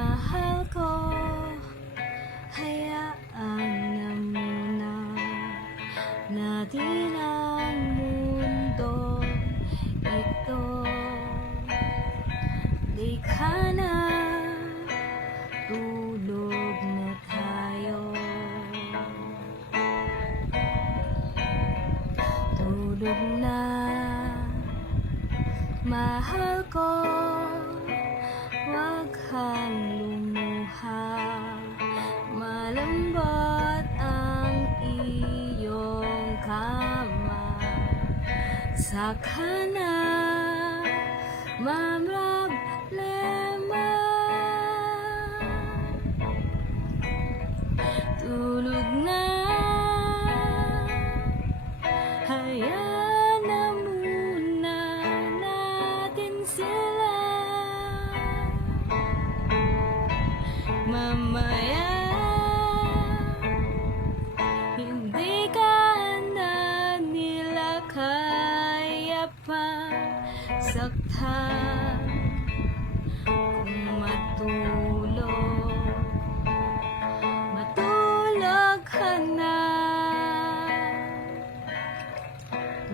Mahal ko, hayaan na muna natin ang mundo ito. Likha na, tulog na tayo. Tulog na, mahal ko, wag kang lumuha. Malambot ang iyong kama. Saka na mamroblema. Tulog na, hayaan na muna natin sila. Mamaya, hindi ka na nila kaya pa saktan.